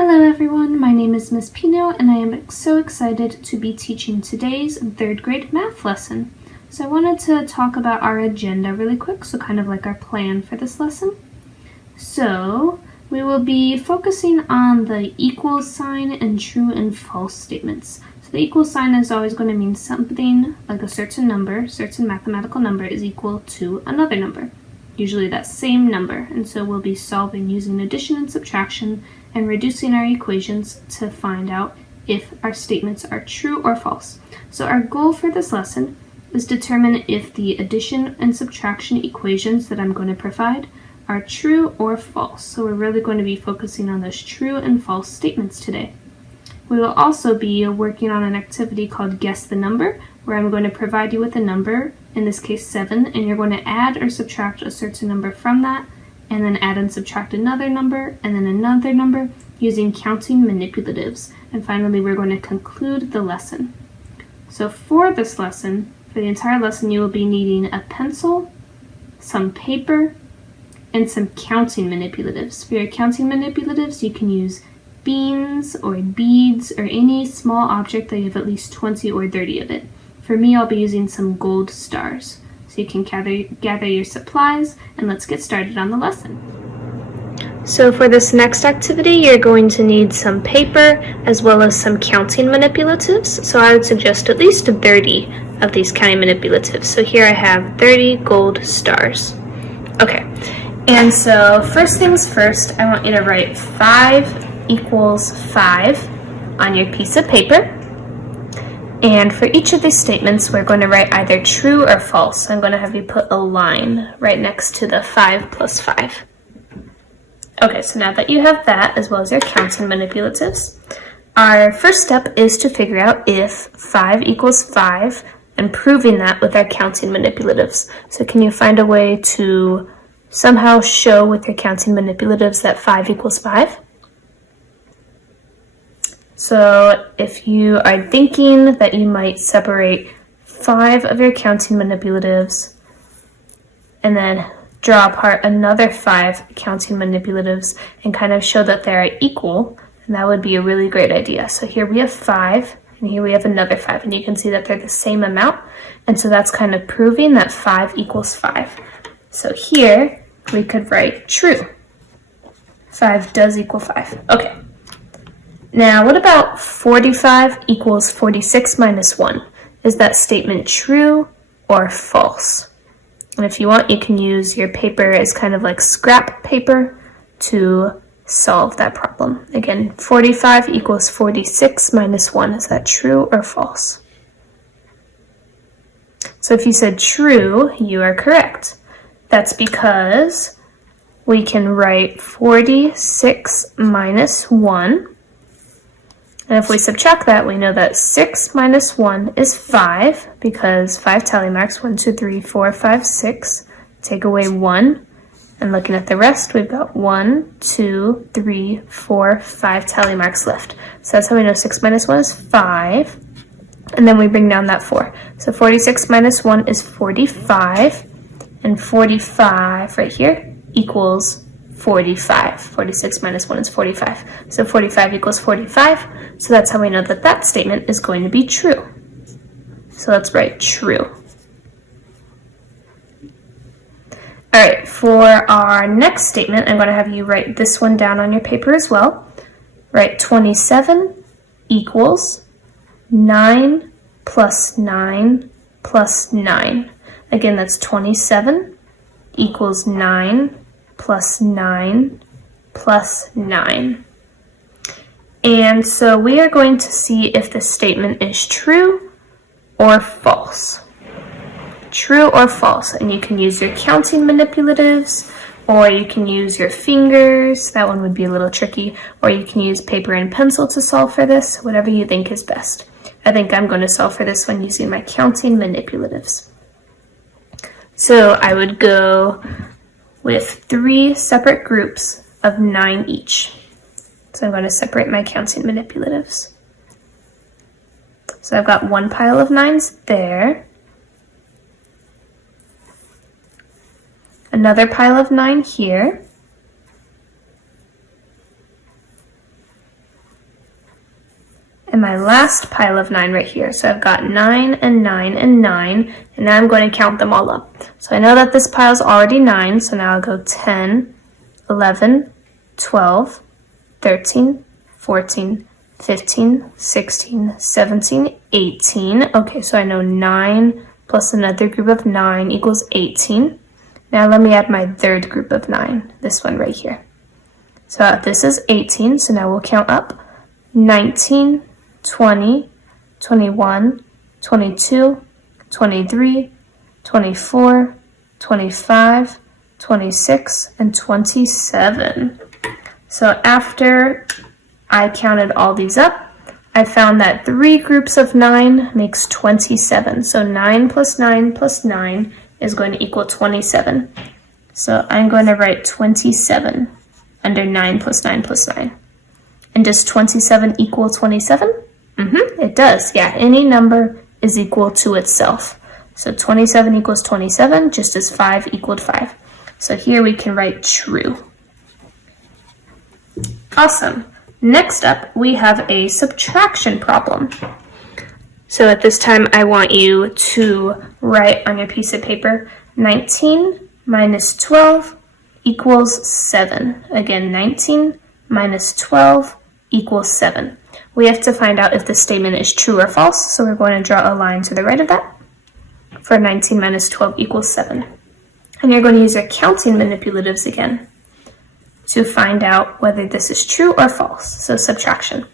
Hello everyone, my name is Miss Pino and I am so excited to be teaching today's 3rd grade math lesson. So I wanted to talk about our agenda really quick, so kind of like our plan for this lesson. So we will be focusing on the equal sign and true and false statements. So the equal sign is always going to mean something like a certain mathematical number is equal to another number, usually that same number, and so we'll be solving using addition and subtraction and reducing our equations to find out if our statements are true or false. So our goal for this lesson is determine if the addition and subtraction equations that I'm going to provide are true or false. So we're really going to be focusing on those true and false statements today. We will also be working on an activity called Guess the Number, where I'm going to provide you with a number, in this case 7, and you're going to add or subtract a certain number from that, and then add and subtract another number, and then another number, using counting manipulatives. And finally, we're going to conclude the lesson. So for this lesson, for the entire lesson, you will be needing a pencil, some paper, and some counting manipulatives. For your counting manipulatives, you can use beans or beads or any small object that you have at least 20 or 30 of it. For me, I'll be using some gold stars. So you can gather your supplies, and let's get started on the lesson. So for this next activity, you're going to need some paper as well as some counting manipulatives. So I would suggest at least 30 of these counting manipulatives. So here I have 30 gold stars. Okay, and so first things first, I want you to write 5 equals 5 on your piece of paper. And for each of these statements, we're going to write either true or false. I'm going to have you put a line right next to the 5 plus 5. Okay, so now that you have that, as well as your counting manipulatives, our first step is to figure out if 5 equals 5 and proving that with our counting manipulatives. So can you find a way to somehow show with your counting manipulatives that 5 equals 5? So if you are thinking that you might separate 5 of your counting manipulatives and then draw apart another 5 counting manipulatives and kind of show that they're equal, then that would be a really great idea. So here we have 5 and here we have another 5, and you can see that they're the same amount, and so that's kind of proving that 5 equals 5. So here we could write true. 5 does equal 5. Okay. Now, what about 45 equals 46 minus 1? Is that statement true or false? And if you want, you can use your paper as kind of like scrap paper to solve that problem. Again, 45 equals 46 minus 1. Is that true or false? So if you said true, you are correct. That's because we can write 46 minus 1. And if we subtract that, we know that 6 minus 1 is 5, because 5 tally marks, 1, 2, 3, 4, 5, 6. Take away 1, and looking at the rest, we've got 1, 2, 3, 4, 5 tally marks left. So that's how we know 6 minus 1 is 5, and then we bring down that 4. So 46 minus 1 is 45, and 45 right here equals 45. 46 minus 1 is 45. So 45 equals 45. So that's how we know that that statement is going to be true. So let's write true. All right, for our next statement, I'm going to have you write this one down on your paper as well. Write 27 equals 9 plus 9 plus 9. Again, that's 27 equals 9 plus 9 plus 9. And so we are going to see if this statement is true or false. True or false. And you can use your counting manipulatives, or you can use your fingers. That one would be a little tricky. Or you can use paper and pencil to solve for this, whatever you think is best. I think I'm going to solve for this one using my counting manipulatives. So I would go with 3 separate groups of 9 each. So I'm going to separate my counting manipulatives. So I've got one pile of 9s there, another pile of 9 here, and my last pile of 9 right here. So I've got 9 and 9 and 9, and now I'm going to count them all up. So I know that this pile is already 9, so now I'll go 10, 11, 12, 13, 14, 15, 16, 17, 18. Okay, so I know 9 plus another group of 9 equals 18. Now let me add my third group of 9, this one right here. So this is 18, so now we'll count up. 19, 20, 21, 22, 23, 24, 25, 26, and 27. So after I counted all these up, I found that 3 groups of 9 makes 27. So 9 plus 9 plus 9 is going to equal 27. So I'm going to write 27 under 9 plus 9 plus 9. And does 27 equal 27? It does. Yeah, any number is equal to itself. So 27 equals 27, just as 5 equaled 5. So here we can write true. Awesome. Next up, we have a subtraction problem. So at this time, I want you to write on your piece of paper, 19 minus 12 equals 7. Again, 19 minus 12 equals 7. We have to find out if the statement is true or false, so we're going to draw a line to the right of that for 19 minus 12 equals 7. And you're going to use your counting manipulatives again to find out whether this is true or false, so subtraction.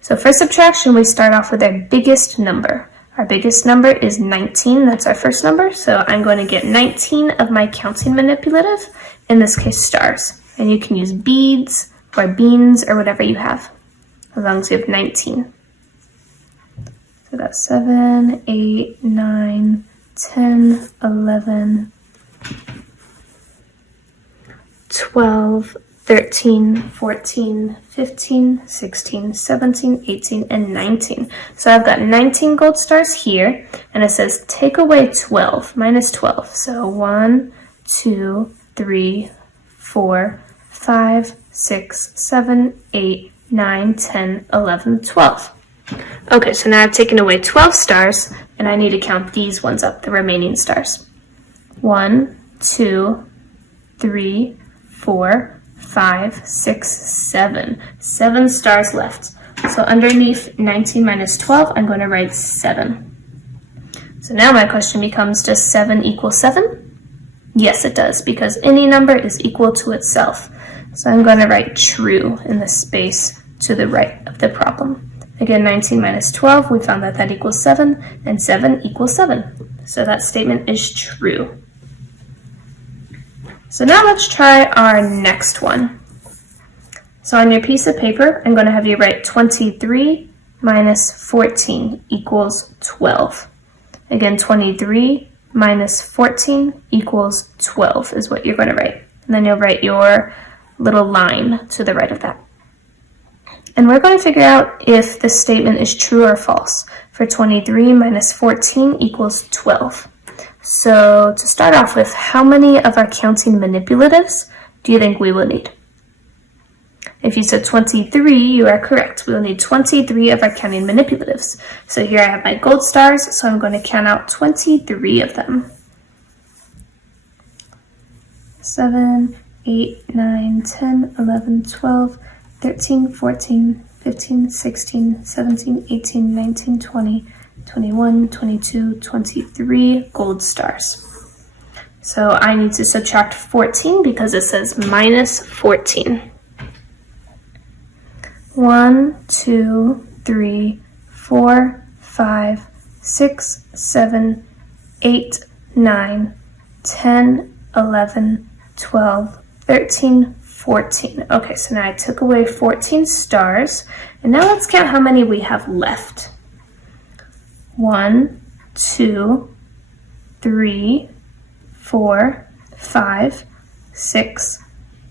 So for subtraction, we start off with our biggest number. Our biggest number is 19, that's our first number, so I'm going to get 19 of my counting manipulative, in this case stars. And you can use beads or beans or whatever you have, as long as you have 19. So that's 7, 8, 9, 10, 11, 12, 13, 14, 15, 16, 17, 18, and 19. So I've got 19 gold stars here, and it says take away 12, minus 12. So 1, 2, 3, 4, 5, 6, 7, 8, 9, 10, 11, 12. Okay, so now I've taken away 12 stars, and I need to count these ones up, the remaining stars. 1, 2, 3, 4, 5, 6, 7. 7 stars left. So underneath 19 minus 12, I'm going to write 7. So now my question becomes, does 7 equal 7? Yes, it does, because any number is equal to itself. So I'm going to write true in the space to the right of the problem. Again, 19 minus 12, we found that that equals 7, and 7 equals 7. So that statement is true. So now let's try our next one. So on your piece of paper, I'm going to have you write 23 minus 14 equals 12. Again, 23 minus 14 equals 12 is what you're going to write. And then you'll write your little line to the right of that. And we're going to figure out if this statement is true or false for 23 minus 14 equals 12. So to start off with, how many of our counting manipulatives do you think we will need? If you said 23, you are correct. We will need 23 of our counting manipulatives. So here I have my gold stars, so I'm going to count out 23 of them. 7, 8, 9, 10, 11, 12, 13, 14, 15, 16, 17, 18, 19, 20, 21, 22, 23 gold stars. So I need to subtract 14 because it says minus 14. 1, 2, 3, 4, 5, 6, 7, 8, 9, 10, 11, 12, 13, 14. Okay, so now I took away 14 stars, and now let's count how many we have left. 1, 2, 3, 4, 5, 6,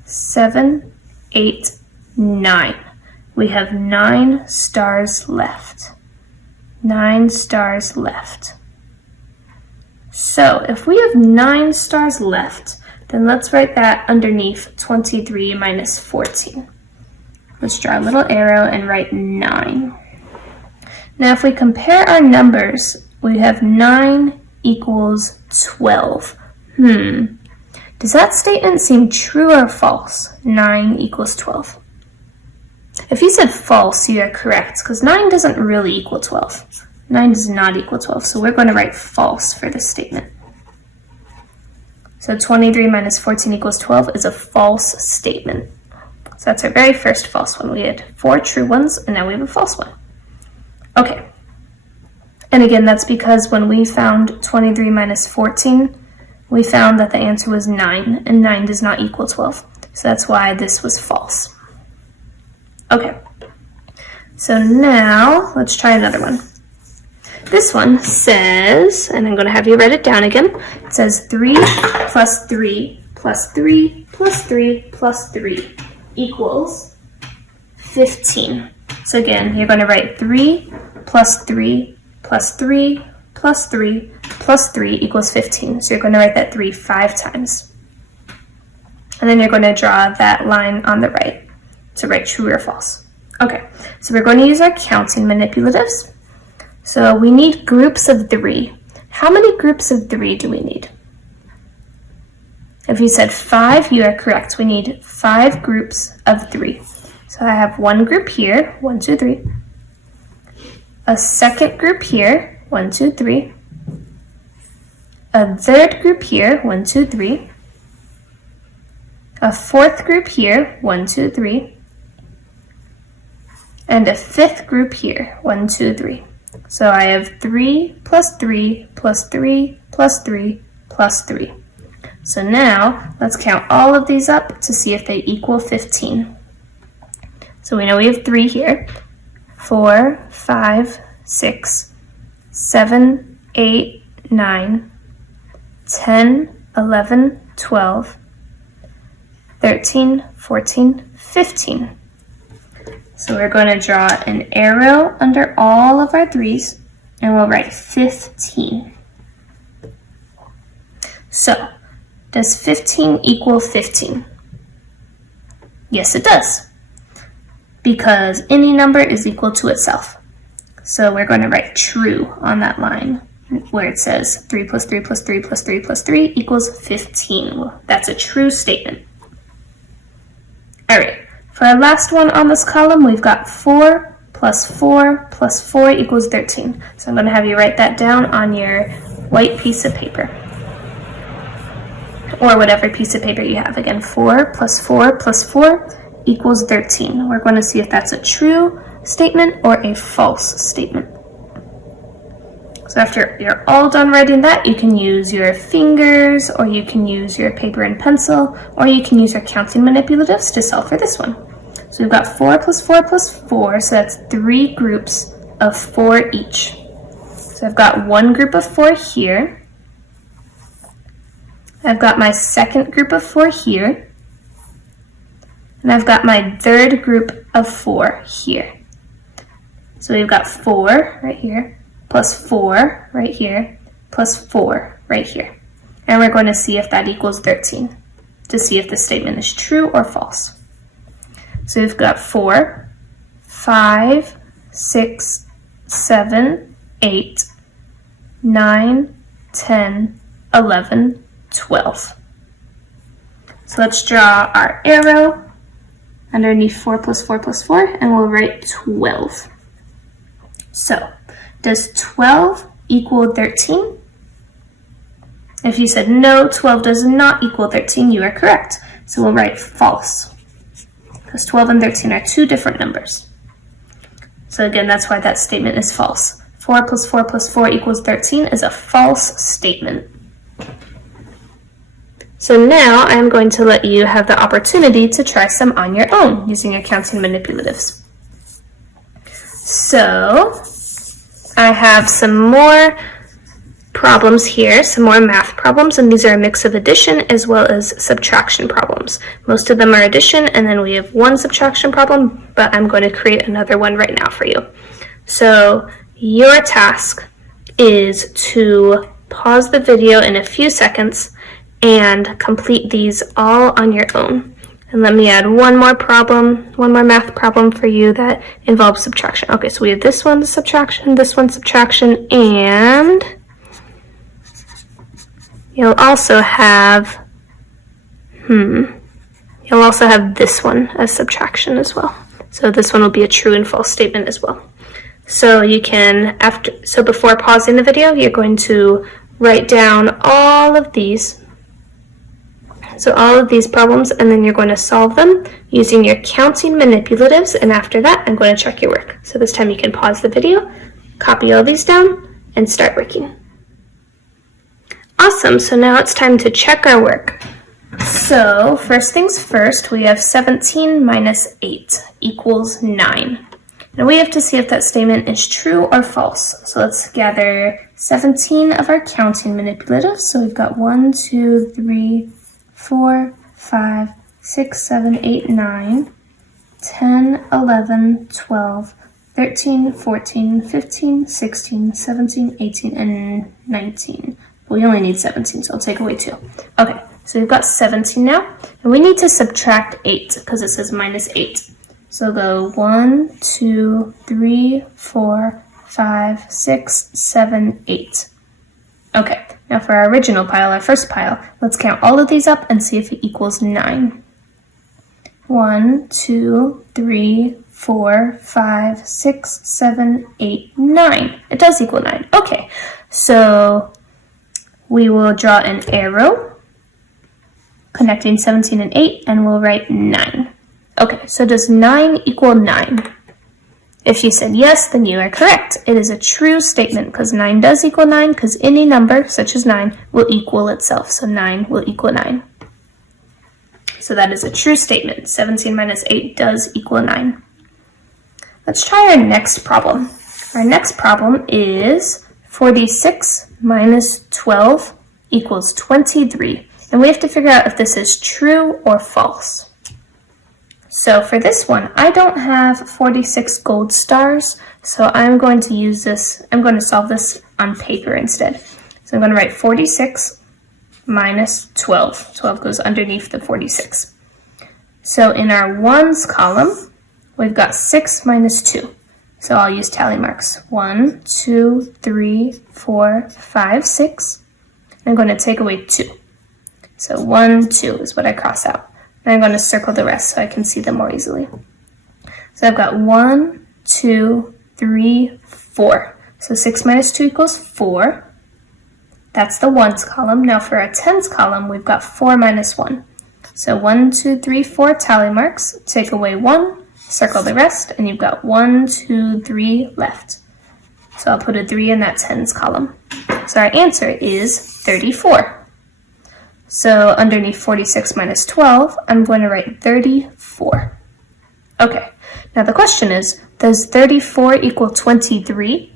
7, 8, 9. We have 9 stars left. 9 stars left. So if we have 9 stars left, then let's write that underneath 23 minus 14. Let's draw a little arrow and write 9. Now if we compare our numbers, we have 9 equals 12. Does that statement seem true or false? 9 equals 12. If you said false, you are correct, because 9 doesn't really equal 12. 9 does not equal 12, so we're going to write false for this statement. So 23 minus 14 equals 12 is a false statement. So that's our very first false one. We had 4 true ones, and now we have a false one. Okay. And again, that's because when we found 23 minus 14, we found that the answer was 9, and 9 does not equal 12. So that's why this was false. Okay. So now, let's try another one. This one says, and I'm going to have you write it down again, it says 3 plus 3 plus 3 plus 3 plus 3 equals 15. So again, you're going to write 3 plus 3 plus 3 plus 3 plus 3 equals 15. So you're going to write that 3 5 times. And then you're going to draw that line on the right to write true or false. Okay, so we're going to use our counting manipulatives. So we need groups of 3. How many groups of 3 do we need? If you said 5, you are correct. We need 5 groups of 3. So I have one group here, 1, 2, 3. A second group here, 1, 2, 3. A third group here, 1, 2, 3. A fourth group here, 1, 2, 3. And a fifth group here, 1, 2, 3. So I have 3 plus 3 plus 3 plus 3 plus 3. So now let's count all of these up to see if they equal 15. So we know we have 3 here. 4, 5, 6, 7, 8, 9, 10, 11, 12, 13, 14, 15. So we're going to draw an arrow under all of our 3's, and we'll write 15. So, does 15 equal 15? Yes, it does, because any number is equal to itself. So we're going to write true on that line, where it says 3 plus 3 plus 3 plus 3 plus 3 equals 15. Well, that's a true statement. All right. For our last one on this column, we've got 4 plus 4 plus 4 equals 13. So I'm going to have you write that down on your white piece of paper, or whatever piece of paper you have. Again, 4 plus 4 plus 4 equals 13. We're going to see if that's a true statement or a false statement. So after you're all done writing that, you can use your fingers, or you can use your paper and pencil, or you can use your counting manipulatives to solve for this one. So we've got 4 plus 4 plus 4, so that's 3 groups of 4 each. So I've got one group of 4 here. I've got my second group of 4 here. And I've got my third group of 4 here. So we've got 4 right here, plus 4 right here, plus 4 right here. And we're going to see if that equals 13, to see if the statement is true or false. So we've got 4, 5, 6, 7, 8, 9, 10, 11, 12. So let's draw our arrow underneath 4 plus 4 plus 4, and we'll write 12. So, does 12 equal 13? If you said no, 12 does not equal 13, you are correct. So we'll write false, because 12 and 13 are 2 different numbers. So again, that's why that statement is false. 4 plus 4 plus 4 equals 13 is a false statement. So now I'm going to let you have the opportunity to try some on your own using your counting manipulatives. So I have some more problems here, some more math problems, and these are a mix of addition as well as subtraction problems. Most of them are addition, and then we have one subtraction problem, but I'm going to create another one right now for you. So your task is to pause the video in a few seconds and complete these all on your own. And let me add one more math problem for you that involves subtraction. Okay, so we have this one subtraction, and you'll also have, this one as subtraction as well. So this one will be a true and false statement as well. So you can, before pausing the video, you're going to write down all of these. So all of these problems, and then you're going to solve them using your counting manipulatives, and after that, I'm going to check your work. So this time you can pause the video, copy all these down, and start working. Awesome, so now it's time to check our work. So first things first, we have 17 minus 8 equals 9. Now we have to see if that statement is true or false. So let's gather 17 of our counting manipulatives. So we've got 1, 2, 3, 4, 5, 6, 7, 8, 9, 10, 11, 12, 13, 14, 15, 16, 17, 18, and 19. We only need 17, so I'll take away 2. Okay, so we've got 17 now, and we need to subtract 8 because it says minus 8. So go 1, 2, 3, 4, 5, 6, 7, 8. Okay, now for our original pile, our first pile, let's count all of these up and see if it equals 9. 1, 2, 3, 4, 5, 6, 7, 8, 9. It does equal 9. Okay, so we will draw an arrow connecting 17 and 8, and we'll write 9. Okay, so does 9 equal 9? If you said yes, then you are correct. It is a true statement because 9 does equal 9, because any number, such as 9, will equal itself. So 9 will equal 9. So that is a true statement. 17 minus 8 does equal 9. Let's try our next problem. Our next problem is 46 minus 12 equals 23. And we have to figure out if this is true or false. So for this one, I don't have 46 gold stars, so I'm going to use this, I'm going to solve this on paper instead. So I'm going to write 46 minus 12. 12 goes underneath the 46. So in our ones column, we've got 6 minus 2. So I'll use tally marks. 1, 2, 3, 4, 5, 6. I'm going to take away 2. So 1, 2 is what I cross out. And I'm going to circle the rest so I can see them more easily. So I've got 1, 2, 3, 4. So 6 minus 2 equals 4. That's the ones column. Now for our tens column, we've got 4 minus 1. So 1, 2, 3, 4 tally marks. Take away 1, circle the rest, and you've got 1, 2, 3 left. So I'll put a 3 in that tens column. So our answer is 34. So underneath 46 minus 12, I'm going to write 34. Okay, now the question is, does 34 equal 23?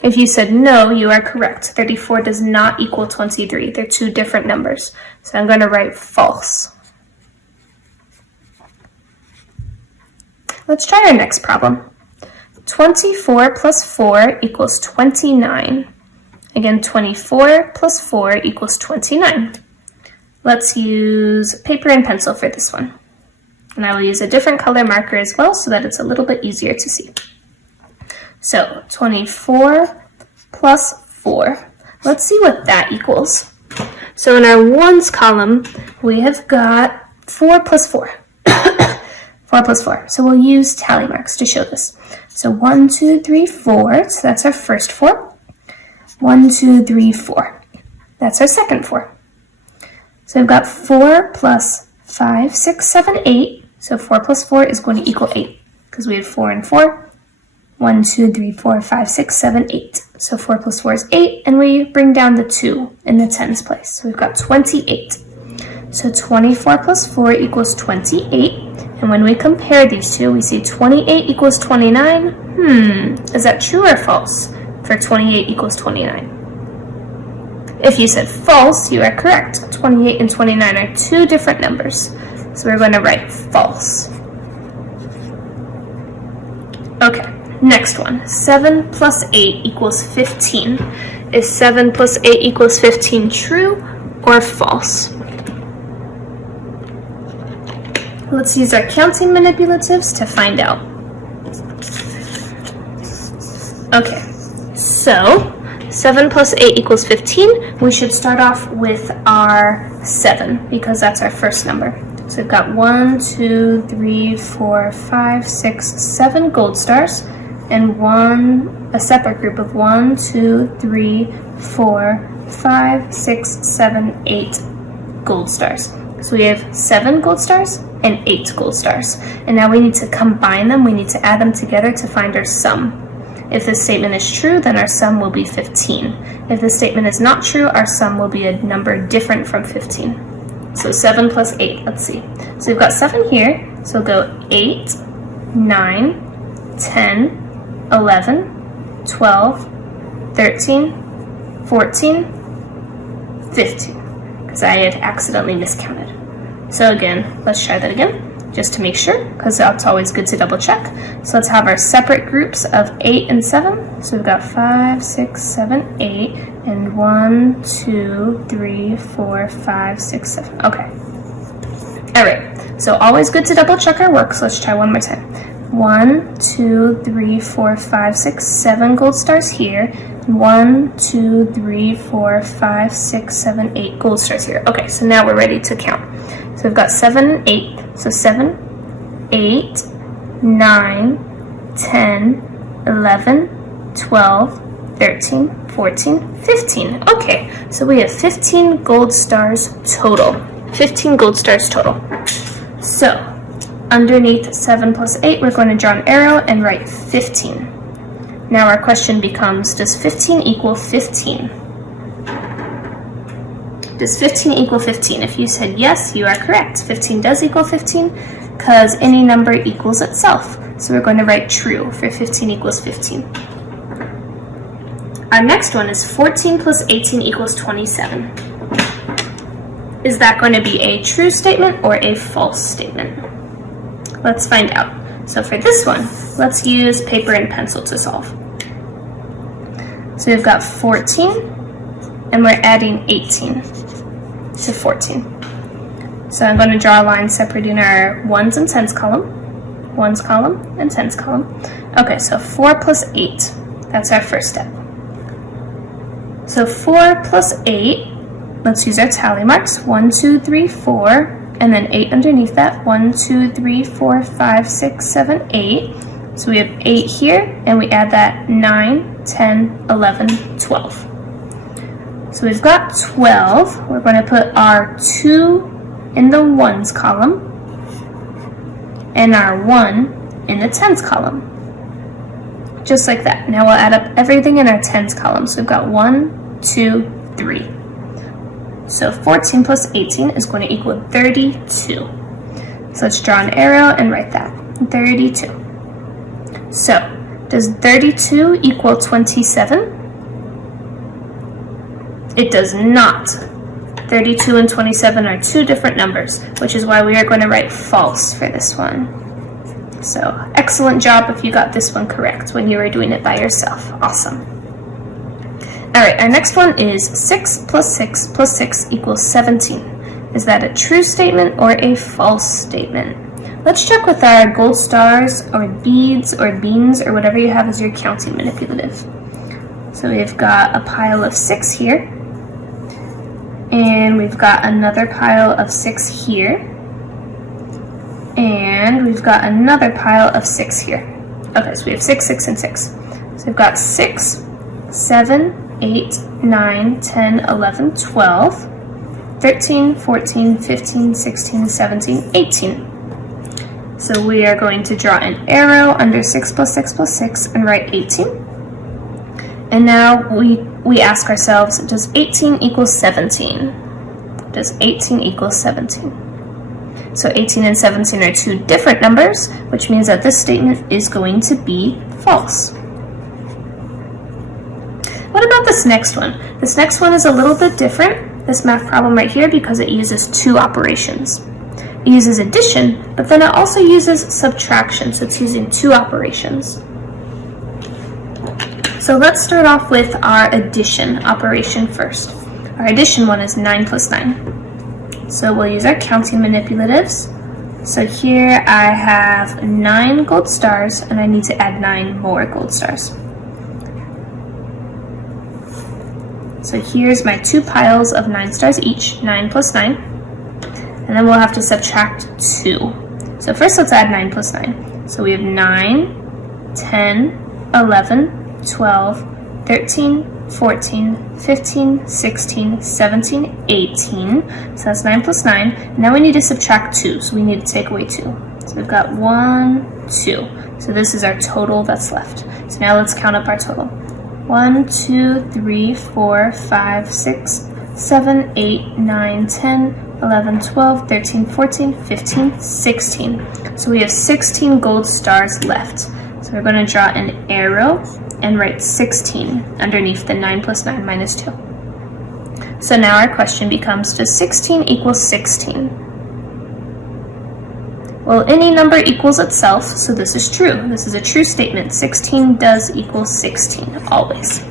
If you said no, you are correct. 34 does not equal 23. They're two different numbers. So I'm going to write false. Let's try our next problem. 24 plus 4 equals 29. Again, 24 plus 4 equals 29. Let's use paper and pencil for this one. And I will use a different color marker as well so that it's a little bit easier to see. So 24 plus 4. Let's see what that equals. So in our ones column, we have got 4 plus 4. 4 plus 4. So we'll use tally marks to show this. So 1, 2, 3, 4. So that's our first 4. 1, 2, 3, 4. That's our second 4. So we've got 4 plus 5, 6, 7, 8. So 4 plus 4 is going to equal 8 because we have 4 and 4. 1, 2, 3, 4, 5, 6, 7, 8. So 4 plus 4 is 8, and we bring down the 2 in the tens place. So we've got 28. So 24 plus 4 equals 28. And when we compare these two, we see 28 equals 29. Is that true or false for 28 equals 29? If you said false, you are correct. 28 and 29 are two different numbers. So we're going to write false. Okay, next one. 7 plus 8 equals 15. Is 7 plus 8 equals 15 true or false? let's use our counting manipulatives to find out. Okay, so 7 plus 8 equals 15. We should start off with our 7 because that's our first number. So we've got 1, 2, 3, 4, 5, 6, 7 gold stars, and a separate group of 1, 2, 3, 4, 5, 6, 7, 8 gold stars. So we have 7 gold stars and 8 gold stars. And now we need to combine them. We need to add them together to find our sum. If this statement is true, then our sum will be 15. If this statement is not true, our sum will be a number different from 15. So 7 plus 8, let's see. So we've got 7 here, so we'll go 8, 9, 10, 11, 12, 13, 14, 15, because I had accidentally miscounted. So again, let's try that again, just to make sure, because that's always good to double check. So let's have our separate groups of 8 and 7. So we've got 5, 6, 7, 8, and 1, 2, 3, 4, 5, 6, 7. Okay. All right. So always good to double check our work. So let's try one more time. 1, 2, 3, 4, 5, 6, 7 gold stars here. 1, 2, 3, 4, 5, 6, 7, 8 gold stars here. Okay, so now we're ready to count. So we've got 7 and 8. So 7, 8, 9, 10, 11, 12, 13, 14, 15. Okay, so we have 15 gold stars total. 15 gold stars total. So underneath 7 plus 8, we're going to draw an arrow and write 15. Now our question becomes, does 15 equal 15? Does 15 equal 15? If you said yes, you are correct. 15 does equal 15 because any number equals itself. So we're going to write true for 15 equals 15. Our next one is 14 plus 18 equals 27. Is that going to be a true statement or a false statement? Let's find out. So for this one, let's use paper and pencil to solve. So we've got 14, and we're adding 18 to 14. So I'm going to draw a line separating our ones and tens column, ones column, and tens column. Okay, so 4 plus 8, that's our first step. So 4 plus 8, let's use our tally marks, 1, 2, 3, 4, and then 8 underneath that, 1, 2, 3, 4, 5, 6, 7, 8. So we have 8 here, and we add that 9, 10, 11, 12. So we've got 12. We're going to put our 2 in the ones column and our 1 in the tens column. Just like that. Now we'll add up everything in our tens column. So we've got 1, 2, 3. So 14 plus 18 is going to equal 32. So let's draw an arrow and write that. 32. So does 32 equal 27? It does not. 32 and 27 are two different numbers, which is why we are going to write false for this one. So excellent job if you got this one correct when you were doing it by yourself. Awesome. All right, our next one is 6 plus 6 plus 6 equals 17. Is that a true statement or a false statement? Let's check with our gold stars or beads or beans or whatever you have as your counting manipulative. So we've got a pile of 6 here. And we've got another pile of 6 here. And we've got another pile of 6 here. Okay, so we have 6, 6, and 6. So we've got 6, 7, 8, 9, 10, 11, 12, 13, 14, 15, 16, 17, 18. So we are going to draw an arrow under 6 plus 6 plus 6 and write 18. And now we ask ourselves, does 18 equal 17? Does 18 equal 17? So 18 and 17 are two different numbers, which means that this statement is going to be false. What about this next one? This next one is a little bit different, this math problem right here, because it uses two operations. It uses addition, but then it also uses subtraction, so it's using two operations. So let's start off with our addition operation first. Our addition one is 9 plus 9. So we'll use our counting manipulatives. So here I have 9 gold stars, and I need to add 9 more gold stars. So here's my 2 piles of 9 stars each, 9 plus 9. And then we'll have to subtract 2. So first let's add 9 plus 9. So we have 9, 10, 11, 12, 13, 14, 15, 16, 17, 18. So that's 9 plus 9. Now we need to subtract 2, so we need to take away 2. So we've got 1, 2. So this is our total that's left. So now let's count up our total. 1, 2, 3, 4, 5, 6, 7, 8, 9, 10, 11, 12, 13, 14, 15, 16. So we have 16 gold stars left. So we're going to draw an arrow and write 16 underneath the 9 plus 9 minus 2. So now our question becomes, does 16 equal 16? Well, any number equals itself, so this is true. This is a true statement. 16 does equal 16, always.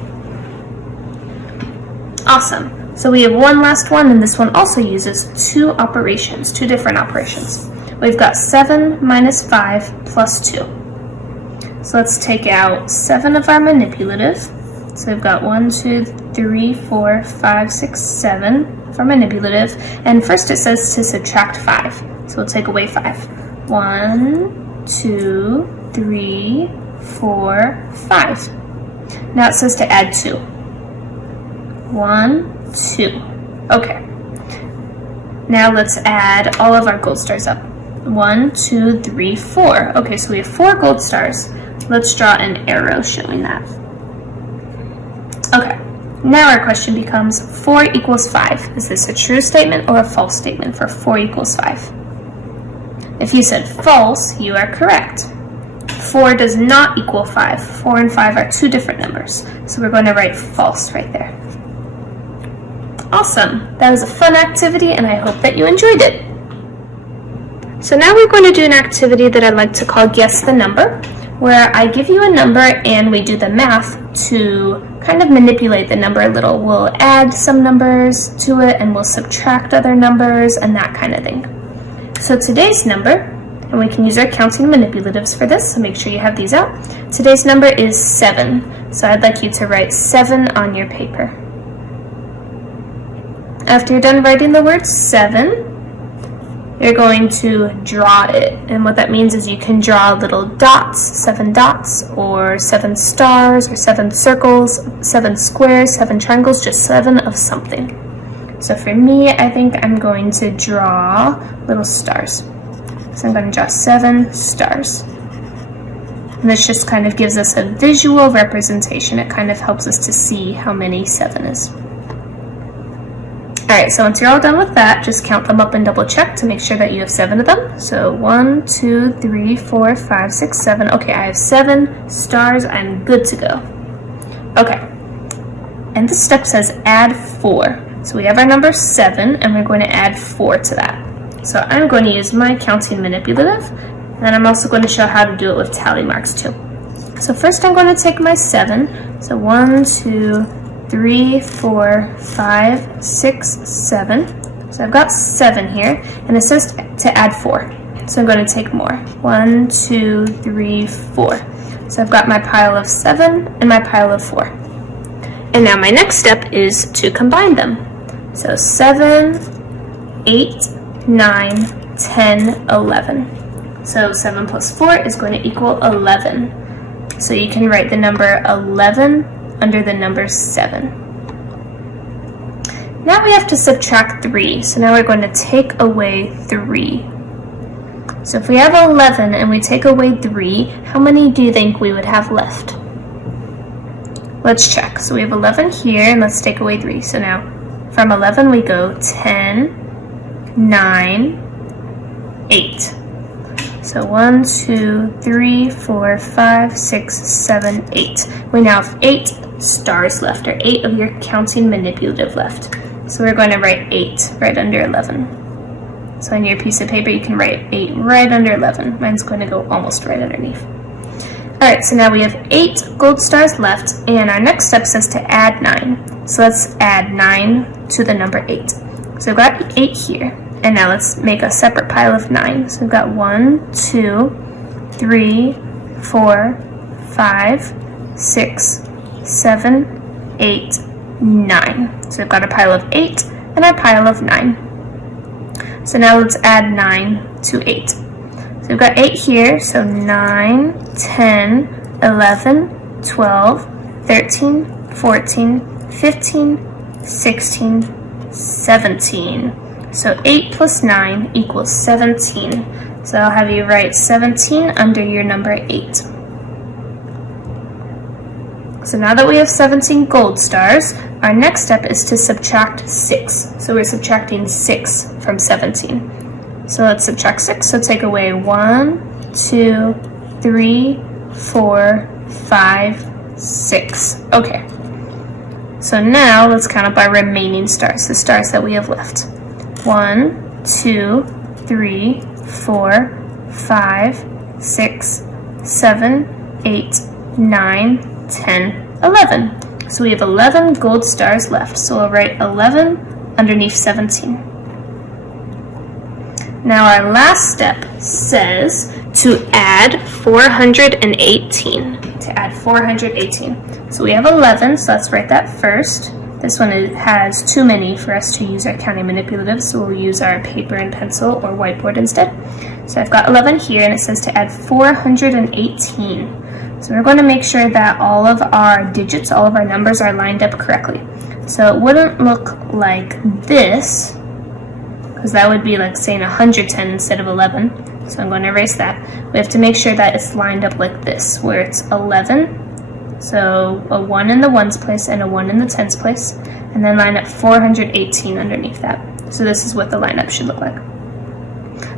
Awesome. So we have one last one, and this one also uses 2 operations, 2 different operations. We've got 7 minus 5 plus 2. So let's take out 7 of our manipulative. So we've got 1, 2, 3, 4, 5, 6, 7 for manipulative. And first it says to subtract 5. So we'll take away 5. 1, 2, 3, 4, 5. Now it says to add 2. 1, 2. Okay. Now let's add all of our gold stars up. 1, 2, 3, 4. Okay, so we have 4 gold stars. Let's draw an arrow showing that. Okay, now our question becomes 4 equals 5. Is this a true statement or a false statement for 4 equals 5? If you said false, you are correct. 4 does not equal 5. 4 and 5 are 2 different numbers. So we're going to write false right there. Awesome. That was a fun activity, and I hope that you enjoyed it. So now we're going to do an activity that I like to call Guess the Number, where I give you a number and we do the math to kind of manipulate the number a little. We'll add some numbers to it, and we'll subtract other numbers and that kind of thing. So today's number, and we can use our counting manipulatives for this, so make sure you have these out. Today's number is 7, so I'd like you to write 7 on your paper. After you're done writing the word 7, you're going to draw it, and what that means is you can draw little dots, 7 dots, or 7 stars, or 7 circles, 7 squares, 7 triangles, just 7 of something. So for me, I think I'm going to draw little stars. So I'm going to draw 7 stars. And this just kind of gives us a visual representation. It kind of helps us to see how many 7 is. Alright, so once you're all done with that, just count them up and double check to make sure that you have 7 of them. So 1, 2, 3, 4, 5, 6, 7. Okay, I have 7 stars. I'm good to go. Okay. And this step says add 4. So we have our number 7, and we're going to add 4 to that. So I'm going to use my counting manipulative, and I'm also going to show how to do it with tally marks too. So first I'm going to take my 7. So 1, 2, 3, 4, 5, 6, 7. So I've got 7 here, and it says to add 4. So I'm going to take more. 1, 2, 3, 4. So I've got my pile of 7 and my pile of 4. And now my next step is to combine them. So 7, 8, 9, 10, 11. So 7 plus 4 is going to equal 11. So you can write the number 11 under the number 7. Now we have to subtract 3. So now we're going to take away 3. So if we have 11 and we take away 3, how many do you think we would have left? Let's check. So we have 11 here, and let's take away 3. So now from 11 we go 10, 9, 8. So 1, 2, 3, 4, 5, 6, 7, 8. We now have 8 stars left, or 8 of your counting manipulative left. So we're going to write 8 right under 11. So on your piece of paper you can write 8 right under 11. Mine's going to go almost right underneath. Alright, so now we have 8 gold stars left, and our next step says to add 9. So let's add 9 to the number 8. So I've got 8 here, And now let's make a separate pile of 9. So we've got 1, 2, 3, 4, 5, 6, 7, 8, 9. So we've got a pile of 8 and a pile of 9. So now let's add 9 to 8. So we've got 8 here, so 9, 10, 11, 12, 13, 14, 15, 16, 17. So 8 plus 9 equals 17. So I'll have you write 17 under your number 8. So now that we have 17 gold stars, our next step is to subtract 6. So we're subtracting 6 from 17. So let's subtract 6. So take away 1, 2, 3, 4, 5, 6. Okay. So now let's count up our remaining stars, the stars that we have left. 1, 2, 3, 4, 5, 6, 7, 8, 9, 10, 11. So we have 11 gold stars left. So we'll write 11 underneath 17. Now our last step says to add 418. To add 418. So we have 11, so let's write that first. This one has too many for us to use our counting manipulatives, so we'll use our paper and pencil or whiteboard instead. So I've got 11 here, and it says to add 418. So we're going to make sure that all of our digits, all of our numbers are lined up correctly. So it wouldn't look like this, because that would be like saying 110 instead of 11. So I'm going to erase that. We have to make sure that it's lined up like this, where it's 11. So a 1 in the ones place and a 1 in the tens place, and then line up 418 underneath that. So this is what the lineup should look like.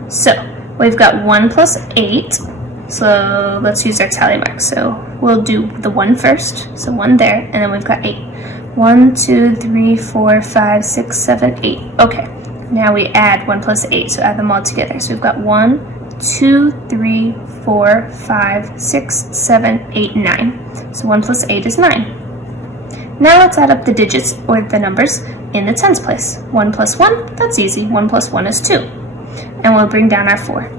So we've got 1 plus 8, so let's use our tally mark. So we'll do the 1 first, so 1 there, and then we've got 8. 1, 2, 3, 4, 5, 6, 7, 8. Okay, now we add 1 plus 8, so add them all together. So we've got 1, 2, 3, 4, 5, 6, 7, 8, 9. So 1 plus 8 is 9. Now let's add up the digits or the numbers in the tens place. 1 plus 1, that's easy. 1 plus 1 is 2. And we'll bring down our 4.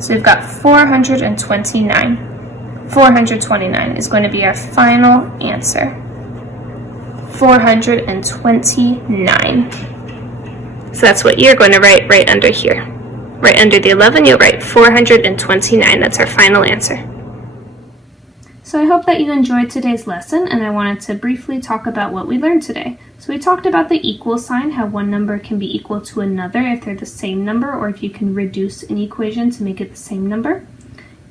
So we've got 429. 429 is going to be our final answer. 429. So that's what you're going to write right under here. Right under the 11, you'll write 429. That's our final answer. So I hope that you enjoyed today's lesson, and I wanted to briefly talk about what we learned today. So we talked about the equal sign, how one number can be equal to another if they're the same number, or if you can reduce an equation to make it the same number.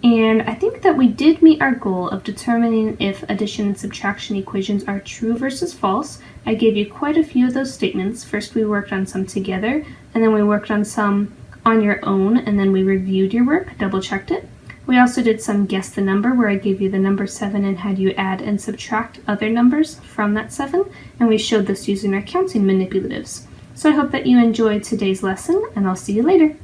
And I think that we did meet our goal of determining if addition and subtraction equations are true versus false. I gave you quite a few of those statements. First we worked on some together, and then we worked on some on your own, and then we reviewed your work, double-checked it. We also did some guess the number, where I gave you the number 7 and had you add and subtract other numbers from that 7, and we showed this using our counting manipulatives. So I hope that you enjoyed today's lesson, and I'll see you later.